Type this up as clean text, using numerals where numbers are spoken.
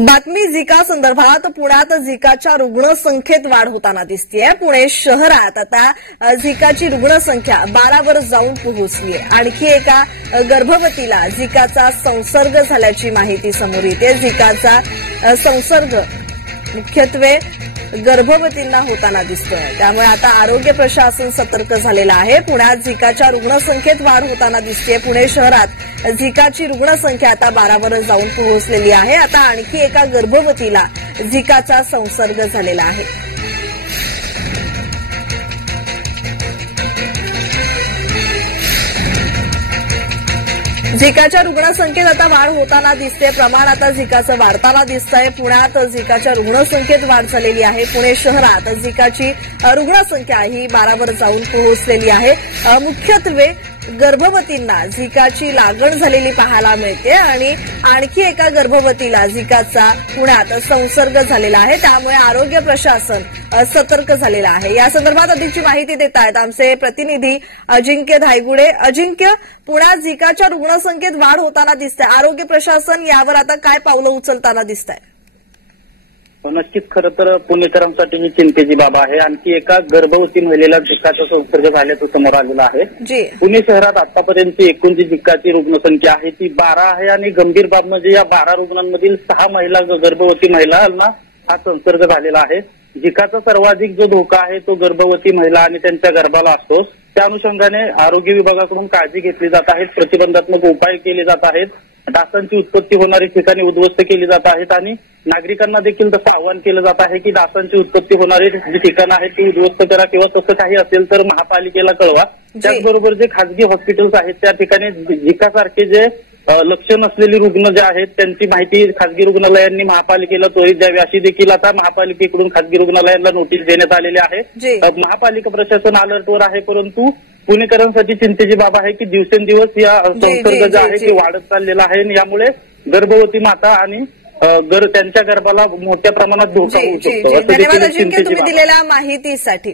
बातमी झिका संदर्भात पुण्यात झिकाच्या रुग्णसंख्येत वाढ होताना दिसतेय। पुणे शहरात आता झिकाची रुग्णसंख्या 12 वर जाऊन पोहोचली आहे। आणखी एका गर्भवतीला झिकाचा संसर्ग झाल्याची माहिती समोर येते। झिकाचा संसर्ग मुख्यत्वे गर्भवतींना होताना दिसतोय, त्यामुळे आता आरोग्य प्रशासन सतर्क झालेलं आहे। पुण्यात झिकाच्या रुग्णसंख्येत वाढ होताना दिसतेय। पुणे शहरात झिकाची रुग्णसंख्या आता 12 वर जाऊन पोहोचलेली आहे। आता आणखी एका गर्भवतीला झिकाचा संसर्ग झालेला आहे। झिकाच्या रुग्णसंख्येत आता वाढ होताना दिसते। प्रमाण आता झिकाचं वाढताना दिसतंय। पुण्यात झिकाच्या रुग्णसंख्येत वाढ झालेली आहे। पुणे शहरात झिकाची रुग्णसंख्या ही 12 वर जाऊन पोहोचलेली आहे। मुख्यत्वे गर्भवतींना झिकाची लागण झालेली पाहायला मिळते आणि आणखी एका गर्भवतीला झिकाचा पुण्यात संसर्ग झालेला आहे। त्यामुळे आरोग्य प्रशासन सतर्क झालेलं आहे। या संदर्भात अधिकची माहिती देत आहेत आमचे प्रतिनिधी अजिंक्य धायगुडे। अजिंक्य, पुण्यात झिकाच्या रुग्णसंख्येत वाढ होताना दिसते। आरोग्य प्रशासन यावर आता काय पावलं उचलताना दिसत आहे? नक्कीच खरं तर पुणेकरांसाठी ही चिंतेची बाब आहे। आणखी एका गर्भवती महिलेला झिकाचा संसर्ग झाल्याचं समोर आलेलं आहे। पुणे शहरात आतापर्यंतची एकूण जी झिकाची रुग्णसंख्या आहे ती 12 आहे आणि गंभीर बाब म्हणजे या 12 रुग्णांमधील 6 महिला गर्भवती महिलांना हा संसर्ग झालेला आहे। झिकाचा सर्वाधिक जो धोका आहे तो गर्भवती महिला आणि त्यांच्या गर्भाला असतो। त्या अनुषंगाने आरोग्य विभागाकडून काळजी घेतली जात आहे, प्रतिबंधात्मक उपाय केले जात आहेत, डासांची उत्पत्ती होणारी ठिकाणी उद्ध्वस्त केली जात आहेत आणि नागरिकांना देखील तसं आवाहन केलं जात आहे की डासांची उत्पत्ती होणारी जी ठिकाणं आहेत ती उद्ध्वस्त करा किंवा तसं काही असेल तर महापालिकेला कळवा। त्याचबरोबर जे खासगी हॉस्पिटल्स आहेत त्या ठिकाणी झिकासारखे जे लक्षण असलेली रुग्ण जे आहेत त्यांची माहिती खासगी रुग्णालयांनी महापालिकेला त्वरित द्यावी अशी देखील आता महापालिकेकडून खासगी रुग्णालयांना नोटीस देण्यात आलेली आहे। महापालिका प्रशासन अलर्टवर आहे, परंतु पुणेकरांसाठी चिंतेची बाब आहे की दिवसेंदिवस या संसर्ग जे आहे ते वाढत चाललेला आहे आणि यामुळे गर्भवती माता आणि त्यांच्या गर्भाला मोठ्या प्रमाणात धोका होऊ शकतो। धन्यवाद अजिंक्य, तुम्ही दिलेल्या माहितीसाठी।